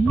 Hi,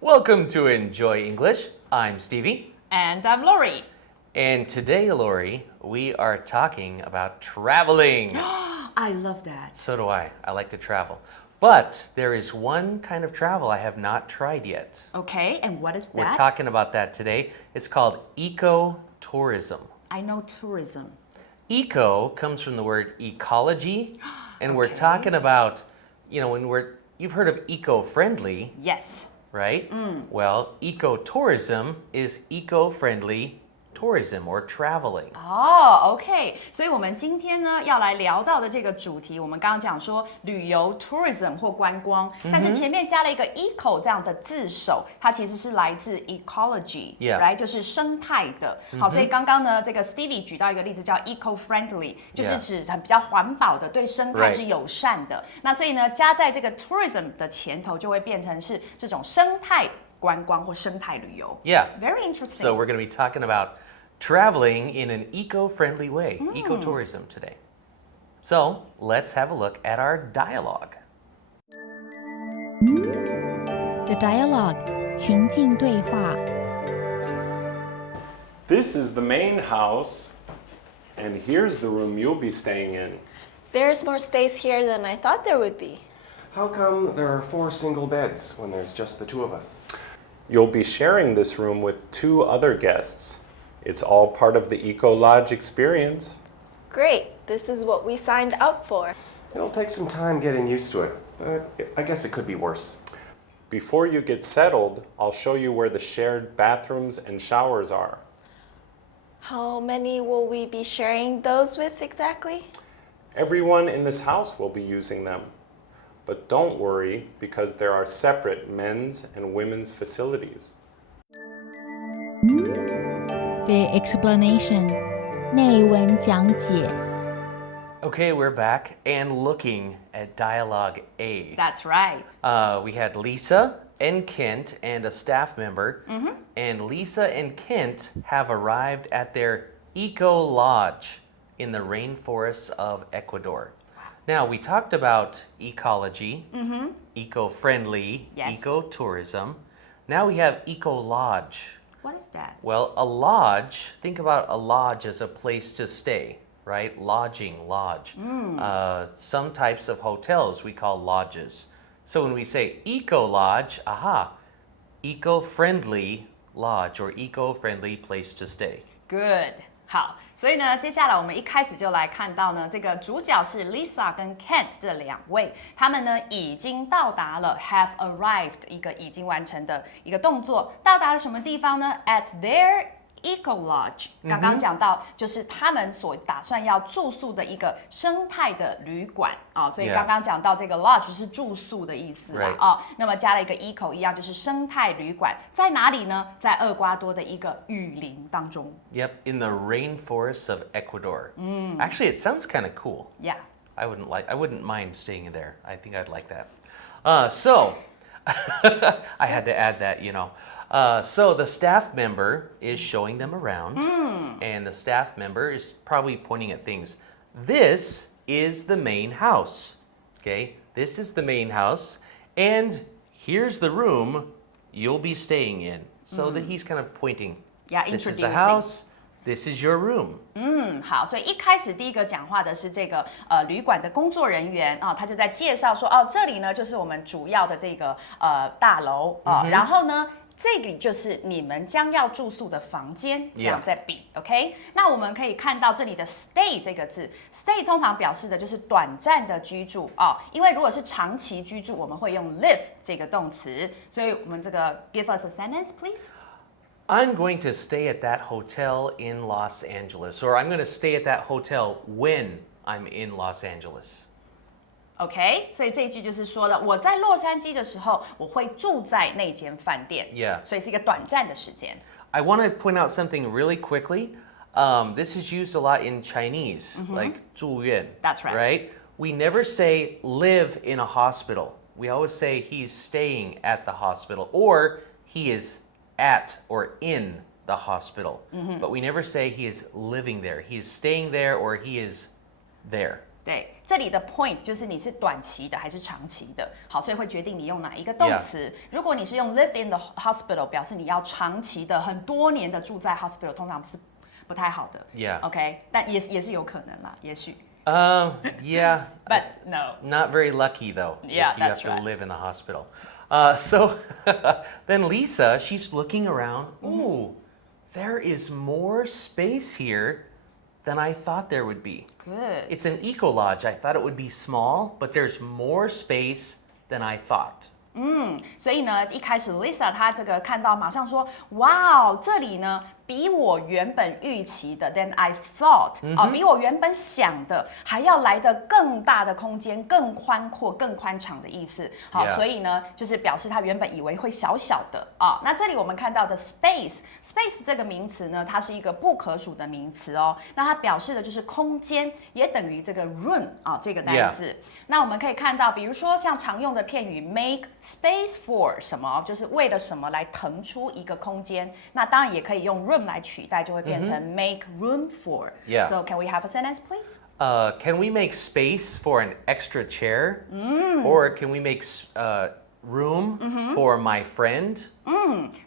welcome to Enjoy English. I'm Stevie. And I'm Lori. And today, Lori, we are talking about traveling. I love that. So do I. I like to travel. But there is one kind of travel I have not tried yet. Okay, and what is that? We're talking about that today. It's called ecotourism. I know tourism. Eco comes from the word ecology, and we're talking about, you've heard of eco-friendly, Yes. right? Well, ecotourism is eco-friendly tourism or traveling. 哦、OK， 所以我们今天呢要来聊到的这个主题，我们刚刚讲说旅游 tourism 或观光，但是前面加了一个 eco 这样的字首，它其实是来自 ecology， 来就是生态的。好，所以刚刚呢这个 Stevie 举到一个例子叫 eco-friendly， 就是指很比较环保的，对生态是友善的。那所以呢加在这个 tourism 的前头，就会变成是这种生态观光或生态旅游。Yeah. Very interesting. So we're going to be talking about traveling in an eco-friendly way, ecotourism today. So let's have a look at our dialogue. The dialogue 情境对话 This is the main house, and here's the room you'll be staying in. There's more space here than I thought there would be. How come there are 4 single beds when there's just the 2 of us? You'll be sharing this room with 2 other guests. It's all part of the Eco Lodge experience. Great, this is what we signed up for. It'll take some time getting used to it, but I guess it could be worse. Before you get settled, I'll show you where the shared bathrooms and showers are. How many will we be sharing those with exactly? Everyone in this house will be using them. But don't worry, because there are separate men's and women's facilities. The explanation 内文讲解 Okay, we're back and looking at dialogue A. That's right. We had Lisa and Kent and a staff member. And Lisa and Kent have arrived at their Eco Lodge in the rainforests of Ecuador. Now, we talked about ecology, eco-friendly, Yes. ecotourism. Now we have Eco Lodge. What is that? Well, a lodge, think about a lodge as a place to stay, right? Lodging, lodge. Some types of hotels we call lodges. So when we say eco lodge, eco-friendly lodge or eco-friendly place to stay. Good. 好，所以呢，接下来我们一开始就来看到呢，这个主角是 Lisa 跟 Kent 这2位，他们呢已经到达了 have arrived 一个已经完成的一个动作，到达了什么地方呢 ？At their Eco Lodge， 刚刚讲到就是他们所打算要住宿的一个生态的旅馆啊，所以刚刚讲到这个 lodge 是住宿的意思啦啊，那么加了一个 eco 一样就是生态旅馆，在哪里呢？在厄瓜多的一个雨林当中。Yep, in the rainforests of Ecuador. Actually, it sounds kind of cool. Yeah. I wouldn't mind staying there. I think I'd like that. So, I had to add that, So the staff member is showing them around, and the staff member is probably pointing at things. This is the main house. Okay, this is the main house, and here's the room you'll be staying in. So that he's kind of pointing. Yeah, This is the introducing. house. This is your room. 好，所以一开始第一个讲话的是这个旅馆的工作人员啊，他就在介绍说这里呢就是我们主要的这个大楼啊，然后呢。这里就是你们将要住宿的房间，这样在比 ，OK？ 那我们可以看到这里的 stay 这个字 ，stay 通常表示的就是短暂的居住啊，因为如果是长期居住，我们会用 live 这个动词，所以我们这个 give us a sentence please。 I'm going to stay at that hotel in Los Angeles, or I'm going to stay at that hotel when I'm in Los Angeles. OK， 所以这一句就是说了，我在洛杉矶的时候，我会住在那间饭店。 Yeah. 所以是一个短暂的时间。I want to point out something really quickly. This is used a lot in Chinese, like 住院. That's right. Right? We never say live in a hospital. We always say he's staying at the hospital or he is at or in the hospital. But we never say he is living there. He is staying there or he is there. 对，这里的 point 就是你是短期的还是长期的，好，所以会决定你用哪一个动词。如果你是用 live in the hospital， 表示你要长期的、很多年的住在 hospital， 通常是不太好的。Yeah. OK， 但也是有可能啦，也许。Yeah. But no. Not very lucky though. Yeah, if you that's have to right. live in the hospital. So then Lisa, she's looking around. Ooh, there is more space here than I thought there would be. Good. It's an eco lodge. I thought it would be small, but there's more space than I thought. 所以呢，一开始 Lisa 她这个看到，马上说，哇，这里呢比我原本预期的 than I thought 比我原本想的还要来的更大的空间，更宽阔、更宽敞的意思。好 Yeah. 所以呢，就是表示她原本以为会小小的啊。那这里我们看到的 space 这个名词呢，它是一个不可数的名词哦。那它表示的就是空间，也等于这个 room 这个单字。那我们可以看到，比如说像常用的片语 make space for 什么，就是为了什么来腾出一个空间。那当然也可以用 room 来取代，就会变成 make room for. Yeah. So can we have a sentence, please? Can we make space for an extra chair? Or can we make room for my friend?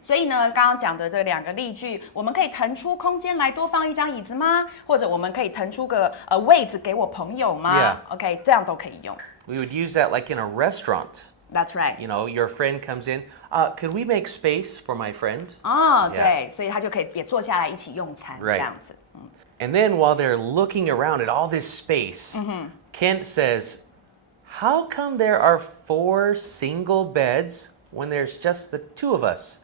所以呢，刚刚讲的这两个例句，我们可以腾出空间来多放一张椅子吗？或者我们可以腾出个位子给我朋友吗 ？OK， 这样都可以用。We would use that like in a restaurant. That's right. You know, your friend comes in. Could we make space for my friend? 对，所以他就可以也坐下来一起用餐 Right. 这样子。 And then while they're looking around at all this space, Kent says, how come there are 4 single beds when there's just the 2 of us?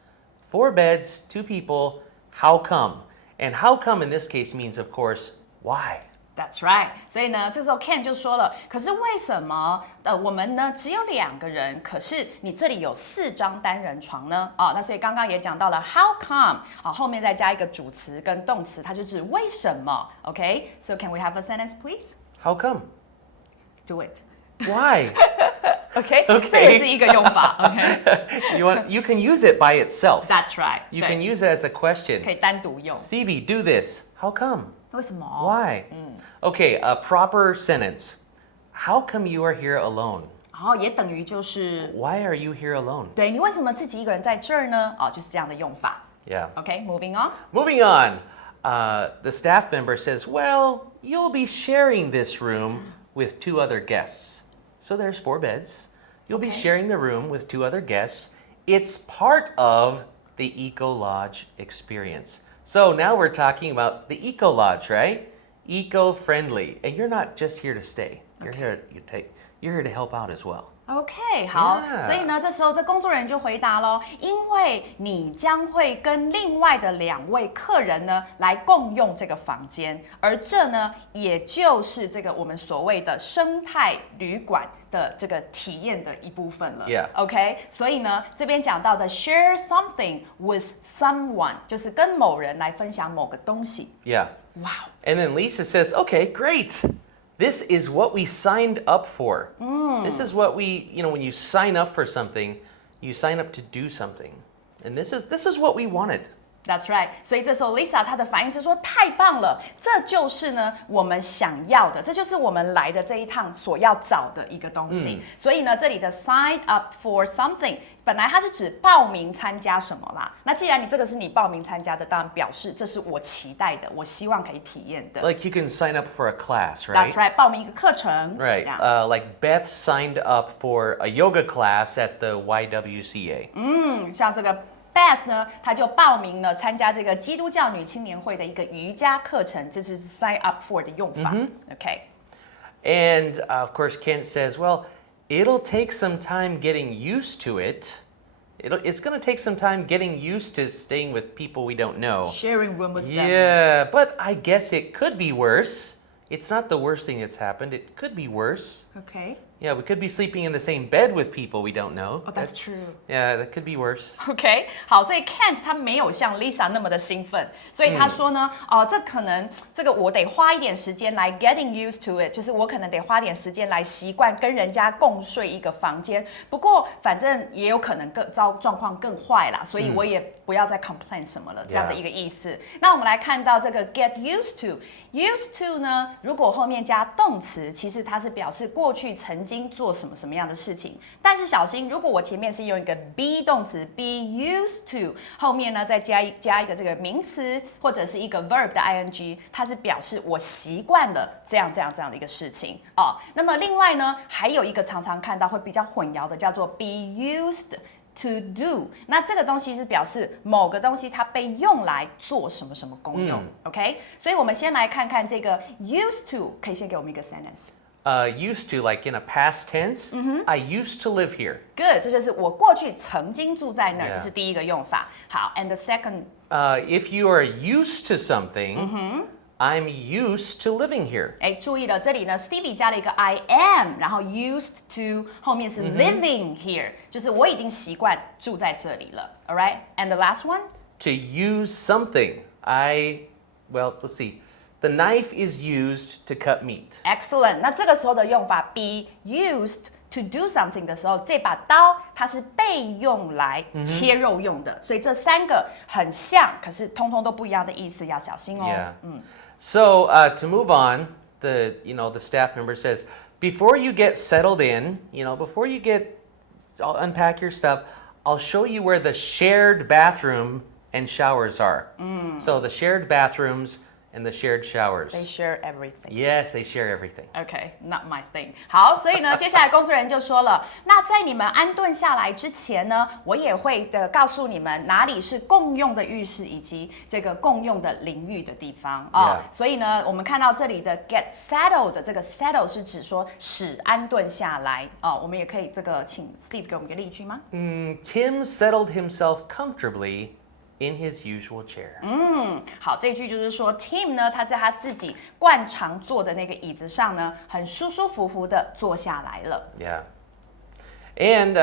4 beds, 2 people, how come? And how come in this case means, of course, why? That's right. 所以呢，这时候 Ken 就说了，可是为什么我们呢只有2个人，可是你这里有4张单人床呢？那所以刚刚也讲到了 how come 后面再加一个主词跟动词，它就指为什么。OK, so can we have a sentence, please? How come? Do it. Why? OK, 这也是一个用法。OK, You can use it by itself. That's right. You 对 can use it as a question. 可以单独用。 Stevie, do this. How come? 为什么 Why? Okay, a proper sentence. How come you are here alone? 也等于就是 Why are you here alone? 对你为什么自己一个人在这儿呢？就是这样的用法。 Yeah. OK, moving on. Moving on. The staff member says, well, you'll be sharing this room with 2 other guests. So there's 4 beds. You'll be sharing the room with 2 other guests. It's part of the Eco Lodge experience. So now we're talking about the Eco Lodge, right? Eco-friendly. And you're not just here to stay. You're here to help out as well. OK， 好 Yeah. 所以呢，这时候这工作人员就回答咯，因为你将会跟另外的2位客人呢来共用这个房间，而这呢，也就是这个我们所谓的生态旅馆的这个体验的一部分了。Yeah. OK， 所以呢，这边讲到的 share something with someone， 就是跟某人来分享某个东西。 Yeah. Wow. And then Lisa says, okay, great. This is what we signed up for. This is what we, when you sign up for something, you sign up to do something. And this is what we wanted. That's right. 所以这时候 Lisa 她的反应是说太棒了，这就是呢我们想要的，这就是我们来的这一趟所要找的一个东西。所以呢，这里的 sign up for something 本来它是指报名参加什么啦。那既然你这个是你报名参加的，当然表示这是我期待的，我希望可以体验的。 Like you can sign up for a class, right? That's right. 报名一个课程。 Right. 这样 Like Beth signed up for a yoga class at the YWCA. 像这个 Beth 呢，她就报名了参加这个基督教女青年会的一个瑜伽课程，这就是 sign up for 的用法。OK。 And of course, Kent says, well, it'll take some time getting used to it. It's going to take some time getting used to staying with people we don't know. Sharing room with them. Yeah, but I guess it could be worse. It's not the worst thing that's happened. It could be worse. OK。Yeah, we could be sleeping in the same bed with people we don't know. Oh, that's true. Yeah, that could be worse. OK， 好，所以 Kent 他没有像 Lisa 那么的兴奋，所以他说呢，这可能这个我得花一点时间来 getting used to it， 就是我可能得花点时间来习惯跟人家共睡一个房间。不过反正也有可能状况更坏啦，所以我也不要再 complain 什么了，这样的一个意思。那我们来看到这个 get used to。Used to 呢，如果后面加动词，其实它是表示过去曾经做什么什么样的事情。但是小心，如果我前面是用一个 be 动词 be used to， 后面呢再加一个这个名词或者是一个 verb 的 ing， 它是表示我习惯了这样的一个事情哦。那么另外呢，还有一个常常看到会比较混淆的，叫做 be used。To do， 那这个东西是表示某个东西它被用来做什么什么功用、OK？ 所以我们先来看看这个 used to， 可以先给我们一个 sentence。Used to, like in a past tense, I used to live here. Good， 这就是我过去曾经住在那儿， Yeah. 这是第一个用法。好 ，and the second， If you are used to something, I'm used to living here. 哎，注意了，这里呢 ，Stevie 加了一个 I am， 然后 used to 后面是 living here，、就是我已经习惯住在这里了。All right，and the last one。 To use something, well, let's see. The knife is used to cut meat. Excellent， 那这个时候的用法 be used to do something 的时候，这把刀它是被用来切肉用的，所以这三个很像，可是通通都不一样的意思，要小心哦。 Yeah. So to move on, the staff member says, before you get settled in, before you unpack your stuff, I'll show you where the shared bathroom and showers are. So the shared bathrooms and the shared showers. They share everything. Yes, they share everything. Okay, not my thing. 好，所以呢，接下来工作人员就说了，那在你们安顿下来之前呢，我也会告诉你们哪里是共用的浴室以及这个共用的淋浴的地方啊。Yeah. 所以呢，我们看到这里的 get settled 的这个 settle 是指说使安顿下来啊。我们也可以请 Steve 给我们一个例句吗？ Tim settled himself comfortably in his usual chair. 好，这句就是说 Tim 呢，他在他自己惯常坐的那个椅子上呢，很舒舒服服的坐下来了。 Yeah. And,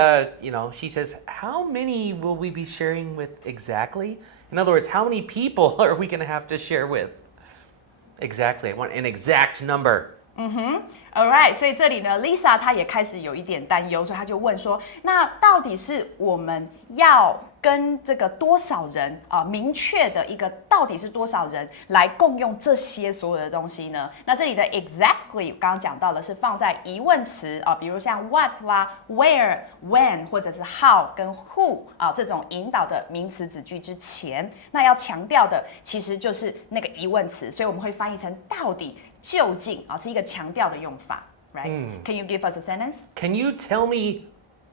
she says, how many will we be sharing with exactly? In other words, how many people are we going to have to share with? Exactly. I want an exact number. All right， 所以这里呢 ，Lisa 她也开始有一点担忧，所以她就问说，那到底是我们要跟这个多少人啊，明确的一个到底是多少人来共用这些所有的东西呢？那这里的 exactly 刚刚讲到了是放在疑问词啊，比如像 what 啦、where、when 或者是 how 跟 who 啊这种引导的名词子句之前，那要强调的其实就是那个疑问词，所以我们会翻译成到底。究竟啊，是一个强调的用法 ，right？ Can you give us a sentence? Can you tell me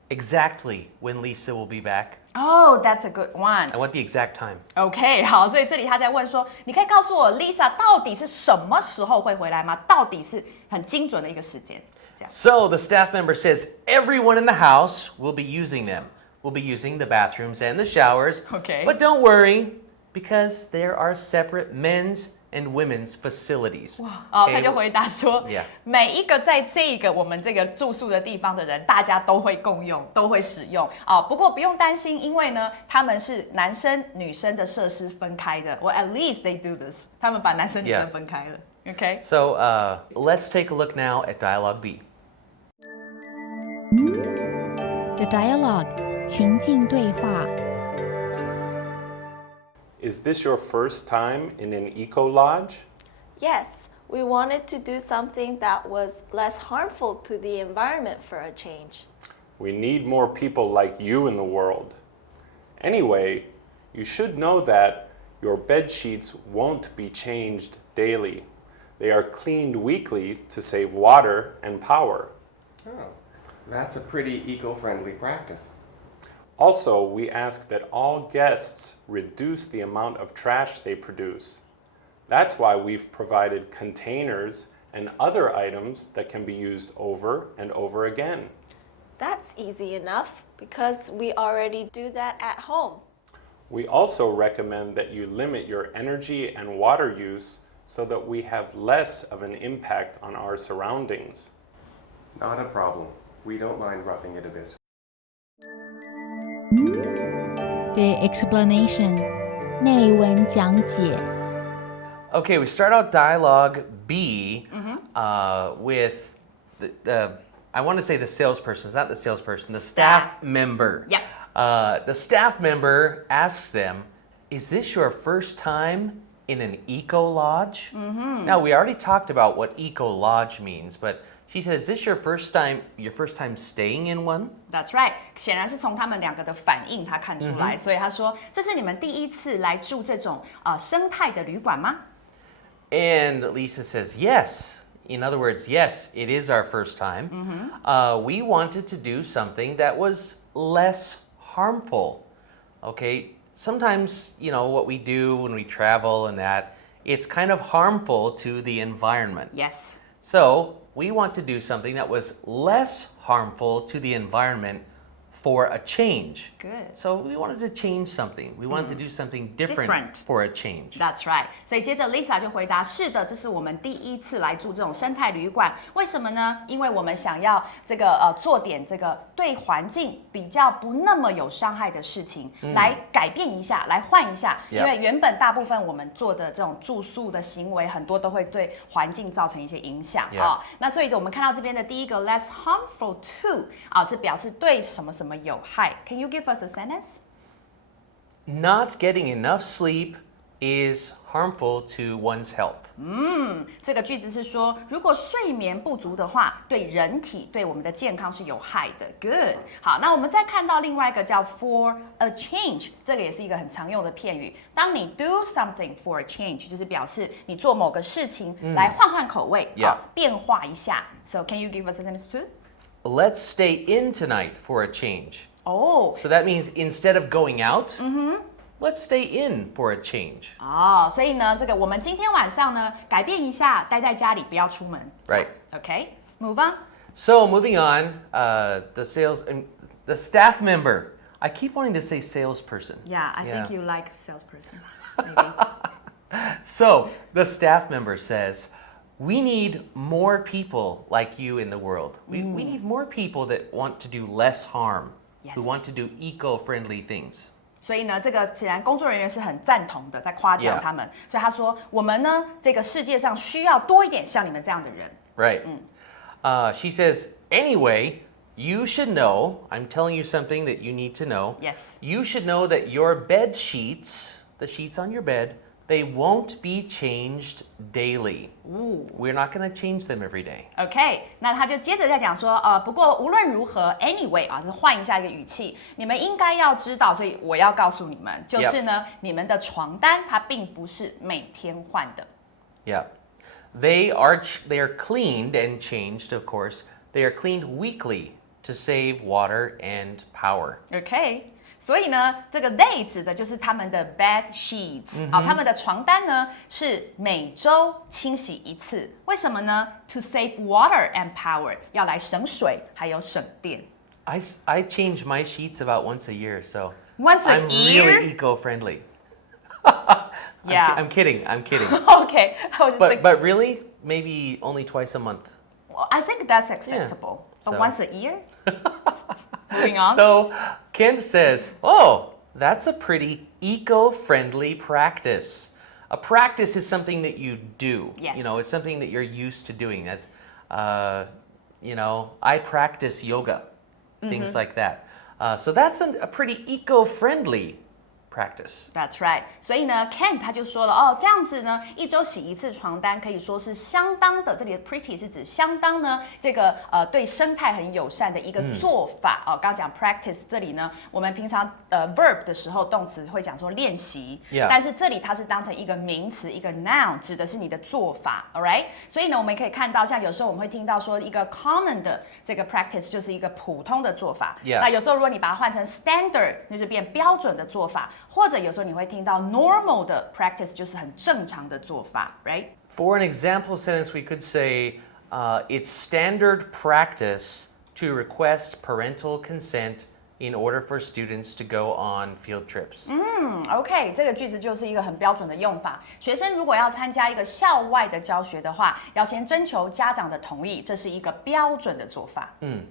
exactly when Lisa will be back? Oh, that's a good one. I want the exact time. OK， 好，所以这里他在问说，你可以告诉我 Lisa 到底是什么时候会回来吗？到底是很精准的一个时间。So the staff member says everyone in the house will be using them. We'll be using the bathrooms and the showers. Okay. But don't worry, because there are separate men's and women's facilities. 哦，他就回答说 Yeah. 每一个在这个我们这个住宿的地方的人，大家都会共用，都会使用哦。不过不用担心，因为呢，他们是男生女生的设施分开的。Well, at least they do this. 他们把男生女生 Yeah. 分开了。OK。 So let's take a look now at dialogue B. The dialogue 情境对话。 Is this your first time in an eco lodge? Yes, we wanted to do something that was less harmful to the environment for a change. We need more people like you in the world. Anyway, you should know that your bed sheets won't be changed daily. They are cleaned weekly to save water and power. Oh, that's a pretty eco-friendly practice. Also, we ask that all guests reduce the amount of trash they produce. That's why we've provided containers and other items that can be used over and over again. That's easy enough because we already do that at home. We also recommend that you limit your energy and water use so that we have less of an impact on our surroundings. Not a problem. We don't mind roughing it a bit. The explanation 内文讲解 Okay, we start out dialogue B with I want to say the salesperson. It's not the salesperson, the staff member. Yep. The staff member asks them, "Is this your first time in an eco lodge?" Now we already talked about what eco lodge means, but she says, "Is this your first time staying in one?" That's right，显然是从他们两个的反应他看出来，所以他说这是你们第一次来住这种生态的旅馆吗？ And Lisa says, "Yes." In other words, yes, it is our first time. We wanted to do something that was less harmful. Okay, sometimes, what we do when we travel and that, it's kind of harmful to the environment. Yes. So we want to do something that was less harmful to the environment for a change. Good. So we wanted to change something. We wanted to do something different Different. for a change. That's right。所以接着 Lisa 就回答：是的，这是我们第一次来住这种生态旅馆。为什么呢？因为我们想要这个做点这个对环境比较不那么有伤害的事情，来改变一下，来换一下。因为原本大部分我们做的这种住宿的行为，很多都会对环境造成一些影响啊。那所以我们看到这边的第一个 less harmful to 是表示对什么什么有害。Can you give us a sentence? Not getting enough sleep is harmful to one's health. 这个句子是说，如果睡眠不足的话，对人体、对我们的健康是有害的。Good。好，那我们再看到另外一个叫 for a change， 这个也是一个很常用的片语。当你 do something for a change， 就是表示你做某个事情来换换口味，变化一下。So can you give us a sentence too? Let's stay in tonight for a change. 哦 So that means instead of going out, let's stay in for a change. 所以呢，这个我们今天晚上呢，改变一下，待在家里，不要出门。Right. Okay, move on. So moving on, the staff member. I keep wanting to say salesperson. Yeah, I think you like salesperson. Maybe. So the staff member says, "We need more people like you in the world. We need more people that want to do less harm, who Yes. want to do eco-friendly things." 所以呢，这个显然工作人员是很赞同的，在夸奖他们。所以他说，我们呢，这个世界上需要多一点像你们这样的人。 Right. She says, "Anyway, you should know, I'm telling you something that you need to know. Yes. You should know that your bed sheets, the sheets on your bed, they won't be changed daily. We're not going to change them every day." OK， 那他就接着再讲说，不过无论如何 ，anyway 是换一下一个语气，你们应该要知道，所以我要告诉你们，就是呢，你们的床单它并不是每天换的。 Yeah. They are cleaned and changed, of course. They are cleaned weekly to save water and power. OK， 所以呢，这个 they 指的就是他们的 bed sheets 他们的床单呢是每周清洗一次。为什么呢 ？To save water and power， 要来省水还有省电。I change my sheets about once a year, so Once a I'm year? really eco-friendly. Yeah. I'm kidding. OK， I was just like, But really, maybe only twice a month. well, I think that's acceptable. So- But once a year? Moving on. So Kent says, "Oh, that's a pretty eco-friendly practice. A practice is something that you do. Yes. It's something that you're used to doing. That's, I practice yoga, things like that. So that's a pretty eco-friendly practice. That's right. 所以呢 ，Ken 他就说了，这样子呢，一周洗一次床单，可以说是相当的。这里的 pretty 是指相当呢，这个对生态很友善的一个做法。刚讲 practice， 这里呢，我们平常verb 的时候，动词会讲说练习 Yeah. 但是这里它是当成一个名词，一个 noun， 指的是你的做法。All right。所以呢，我们可以看到，像有时候我们会听到说一个 common 的这个 practice 就是一个普通的做法。 Yeah. 那有时候如果你把它换成 standard， 那就变标准的做法。或者有时候你会听到 normal 的 practice 就是很正常的做法 ，right？ For an example sentence, we could say, "It's standard practice to request parental consent in order for students to go on field trips. OK， 这个句子就是一个很标准的用法。学生如果要参加一个校外的教学的话，要先征求家长的同意，这是一个标准的做法。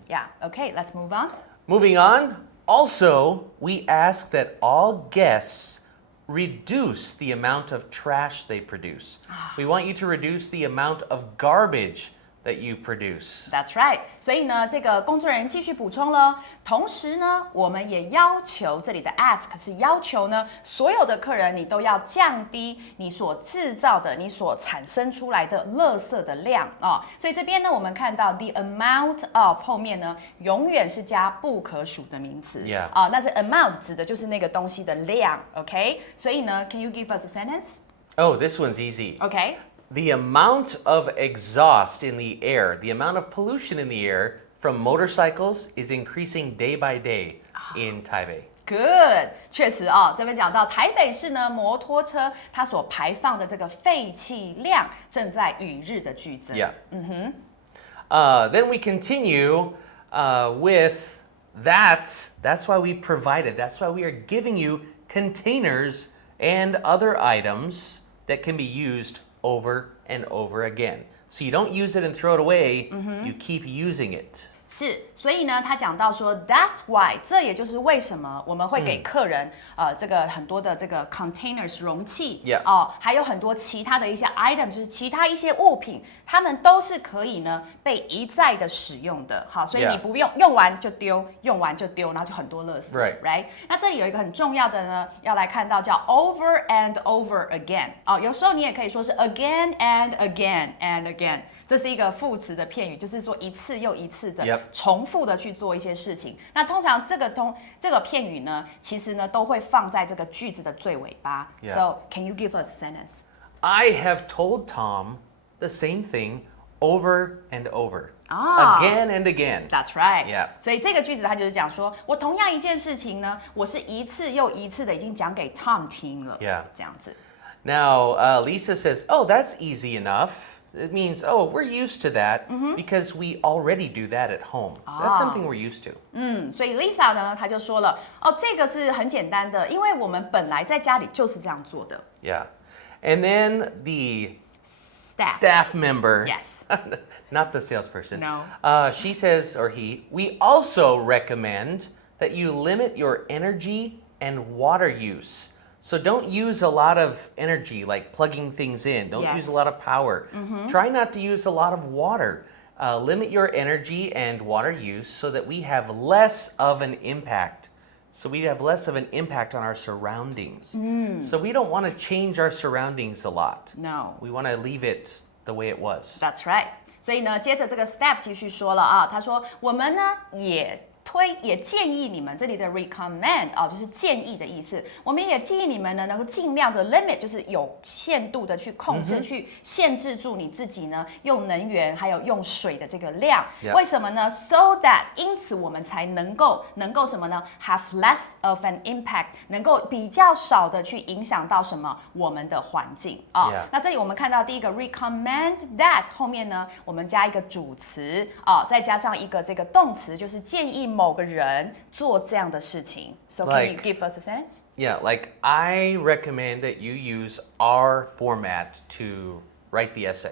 Yeah，OK，let's move on. Moving on, also, we ask that all guests reduce the amount of trash they produce. We want you to reduce the amount of garbage that you produce. That's right. 所以呢，这个工作人员继续补充了。同时呢，我们也要求，这里的 ask 是要求呢，所有的客人你都要降低你所制造的、你所产生出来的垃圾的量啊。所以这边呢，我们看到 the amount of 后面呢，永远是加不可数的名词。Yeah. 啊，那这 amount 指的就是那个东西的量。OK， 所以呢 ，Can you give us a sentence? Oh, this one's easy. OK。The amount of exhaust in the air, the amount of pollution in the air from motorcycles is increasing day by day in Taipei. Good， 确实啊，这边讲到台北市呢，摩托车它所排放的这个废气量正在与日的俱增。Yeah. Then we continue with that's why we provided, that's why we are giving you containers and other items that can be used over and over again. So you don't use it and throw it away, you keep using it. 是，所以呢，他讲到说 ，That's why， 这也就是为什么我们会给客人这个很多的这个 containers 容器 Yeah. 还有很多其他的一些 item， 就是其他一些物品，它们都是可以呢被一再的使用的。好，所以 Yeah. 你不用完就丢，用完就丢，然后就很多垃圾 Right. 那这里有一个很重要的呢，要来看到叫 over and over again。有时候你也可以说是 again and again and again。这是一个副词的片语，就是说一次又一次的 Yep. 重复的去做一些事情。那通常这个片语呢，其实呢都会放在这个句子的最尾巴。Yeah. So can you give us a sentence? I have told Tom the same thing over and over. Ah. Again and again. That's right. Yeah. 所以这个句子它就是讲说，我同样一件事情呢，我是一次又一次的已经讲给 Tom 听了。 Yeah. 这样子。Now, Lisa says, oh, that's easy enough. It means, oh, we're used to that because we already do that at home. That's something we're used to. 所以 Lisa 呢，她就说了，这个是很简单的，因为我们本来在家里就是这样做的。Yeah. And then the Staff. staff member, Yes. not the salesperson. No. She says, or he, we also recommend that you limit your energy and water use. So don't use a lot of energy, like plugging things in. Don't Yes. use a lot of power. Try not to use a lot of water. Limit your energy and water use so that we have less of an impact. So we have less of an impact on our surroundings. So we don't want to change our surroundings a lot. No. We want to leave it the way it was. That's right. 所以呢，接着这个 staff 继续说了啊，他说我们呢也建议你们，这里的 recommend 就是建议的意思。我们也建议你们呢，能够尽量的 limit， 就是有限度的去控制，去限制住你自己呢用能源还有用水的这个量。Yeah. 为什么呢 ？So that 因此我们才能够什么呢 ？Have less of an impact， 能够比较少的去影响到什么我们的环境啊。Yeah. 那这里我们看到第一个 recommend that 后面呢，我们加一个主词再加上一个这个动词，就是建议某个人做这样的事情。So can you Like- give us a sense? Yeah, like I recommend that you use our format to write the essay.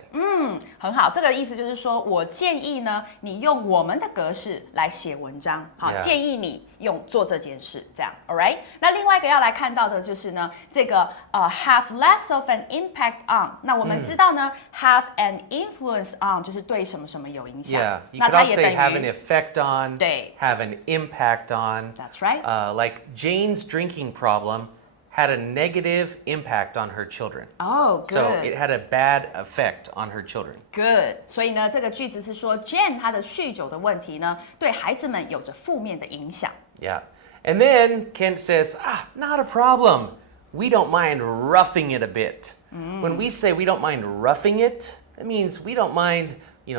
很好，这个意思就是说我建议呢，你用我们的格式来写文章，好 Yeah. 建议你做这件事，这样 ，all right？ 那另外一个要来看到的就是呢，这个have less of an impact on。那我们知道呢、have an influence on 就是对什么什么有影响。 Yeah, you 那 could 它 also 也 say 等 have an 于 effect on, 对 have an impact on. That's right. Like Jane's drinking problem had a negative impact on her children. Oh, So good. it had a bad effect on her children. Good， 所以呢，这个句子是说 Jane 她的酗酒的问题呢，对孩子们有着负面的影响。Yeah. And then Kent says, not a problem. We don't mind roughing it a bit. When we say we don't mind roughing it, that means we don't mind,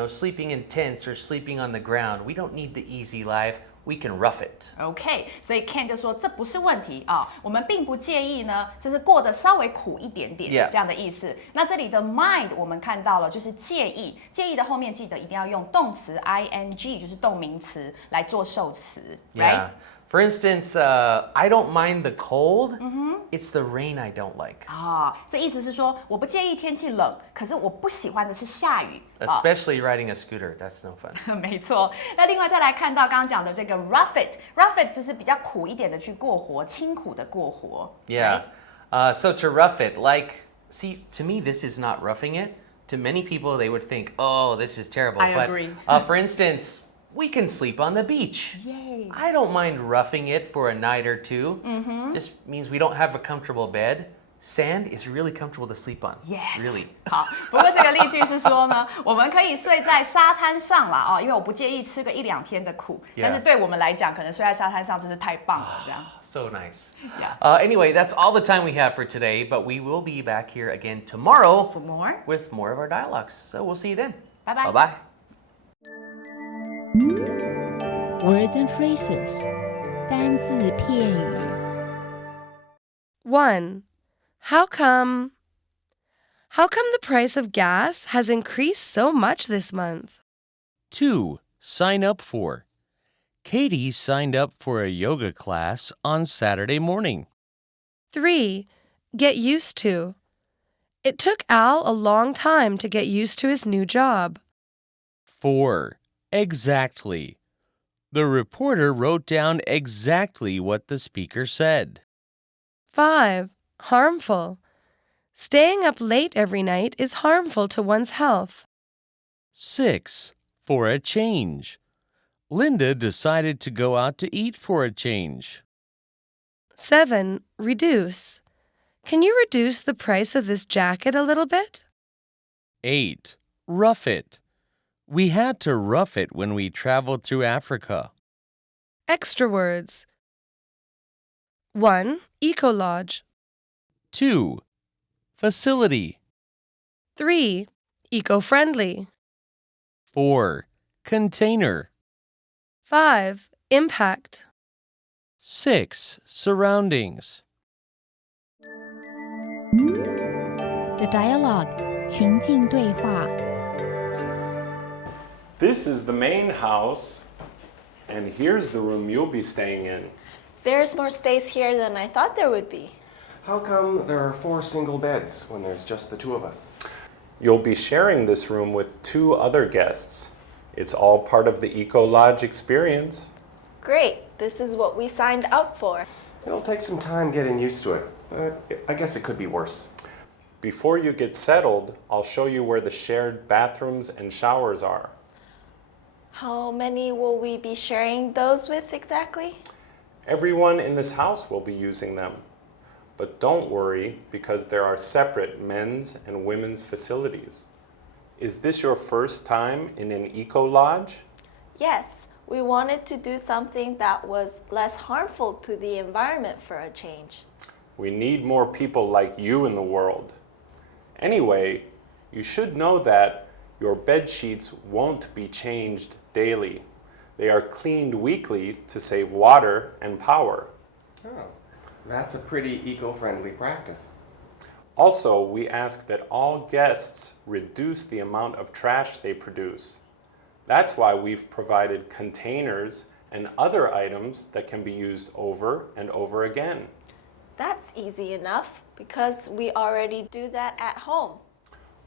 sleeping in tents or sleeping on the ground. We don't need the easy life. We can rough it. OK， 所以 Ken 就说这不是问题我们并不介意呢，就是过得稍微苦一点点 Yeah. 这样的意思。那这里的 mind 我们看到了，就是介意，介意的后面记得一定要用动词 ing， 就是动名词来做受词 ，right？ Yeah. For instance, I don't mind the cold. It's the rain I don't like. 这意思是说我不介意天气冷，可是我不喜欢的是下雨。Especially riding a scooter. That's no fun. 没错。那另外再来看到刚刚讲的这个 rough it，rough it 就是比较苦一点的去过活，清苦的过活。Yeah. So to rough it, see, to me, this is not roughing it. To many people, they would think, oh, this is terrible. I but, agree. For instance, we can sleep on the beach. Yay. I don't mind roughing it for a night or two. Just means we don't have a comfortable bed. Sand is really comfortable to sleep on. Yes. Really. 好，不过这个例句是说呢，我们可以睡在沙滩上啦，因为我不介意吃个1-2天的苦。Yeah. 但是对我们来讲，可能睡在沙滩上真是太棒了，这样。So nice. Yeah. Anyway, that's all the time we have for today, but we will be back here again tomorrow For more. with more of our dialogues. So we'll see you then. 拜拜。 Bye-bye. Words and phrases 单字片语 1. How come the price of gas has increased so much this month? 2. Sign up for. Katie signed up for a yoga class on Saturday morning. 3. Get used to. It took Al a long time to get used to his new job. 4. Exactly. The reporter wrote down exactly what the speaker said. 5. Harmful. Staying up late every night is harmful to one's health. 6. For a change. Linda decided to go out to eat for a change. 7. Reduce. Can you reduce the price of this jacket a little bit? 8. Rough it. We had to rough it when we traveled through Africa. Extra words. 1. Ecolodge. 2. Facility. 3. Eco-friendly. 4. Container. 5. Impact. 6. Surroundings. The dialogue 情境对话 This is the main house, and here's the room you'll be staying in. There's more space here than I thought there would be. How come there are 4 single beds when there's just the 2 of us? You'll be sharing this room with 2 other guests. It's all part of the Eco Lodge experience. Great, this is what we signed up for. It'll take some time getting used to it, but I guess it could be worse. Before you get settled, I'll show you where the shared bathrooms and showers are. How many will we be sharing those with exactly? Everyone in this house will be using them. But don't worry, because there are separate men's and women's facilities. Is this your first time in an Eco Lodge? Yes, we wanted to do something that was less harmful to the environment for a change. We need more people like you in the world. Anyway, you should know that your bed sheets won't be changed daily. They are cleaned weekly to save water and power. Oh, that's a pretty eco-friendly practice. Also, we ask that all guests reduce the amount of trash they produce. That's why we've provided containers and other items that can be used over and over again. That's easy enough because we already do that at home.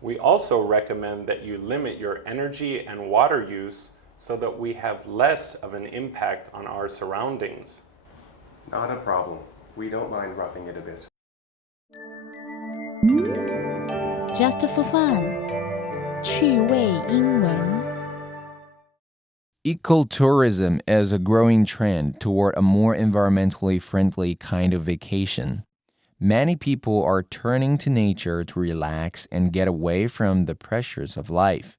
We also recommend that you limit your energy and water use so that we have less of an impact on our surroundings. Not a problem. We don't mind roughing it a bit. Just for fun 趣味英文 Ecotourism is a growing trend toward a more environmentally friendly kind of vacation. Many people are turning to nature to relax and get away from the pressures of life.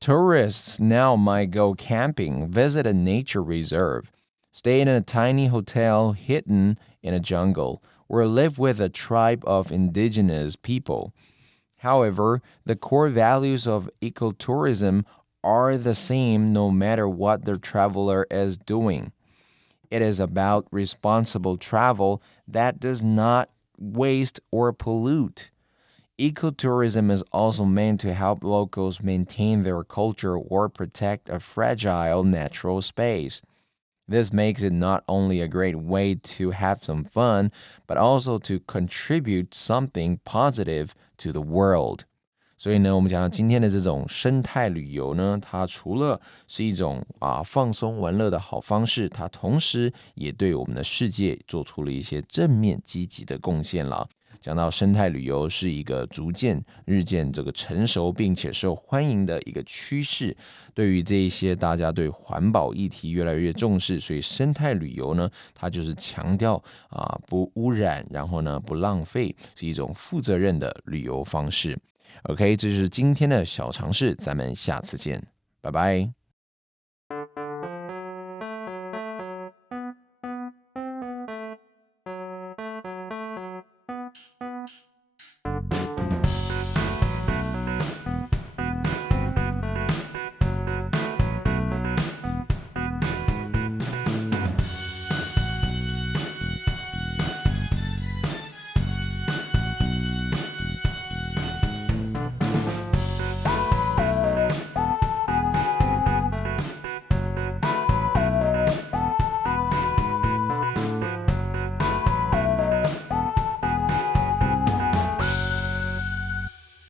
Tourists now might go camping, visit a nature reserve, stay in a tiny hotel hidden in a jungle, or live with a tribe of indigenous people. However, the core values of ecotourism are the same no matter what the traveler is doing. It is about responsible travel that does not waste or pollute. Ecotourism is also meant to help locals maintain their culture or protect a fragile natural space. This makes it not only a great way to have some fun, but also to contribute something positive to the world. 所以呢，我们讲到今天的这种生态旅游呢，它除了是一种放松玩乐的好方式，它同时也对我们的世界做出了一些正面积极的贡献了。讲到生态旅游是一个日渐这个成熟并且受欢迎的一个趋势，对于这一些大家对环保议题越来越重视，所以生态旅游呢，它就是强调不污染，然后呢不浪费，是一种负责任的旅游方式。OK， 这就是今天的小常识，咱们下次见，拜拜。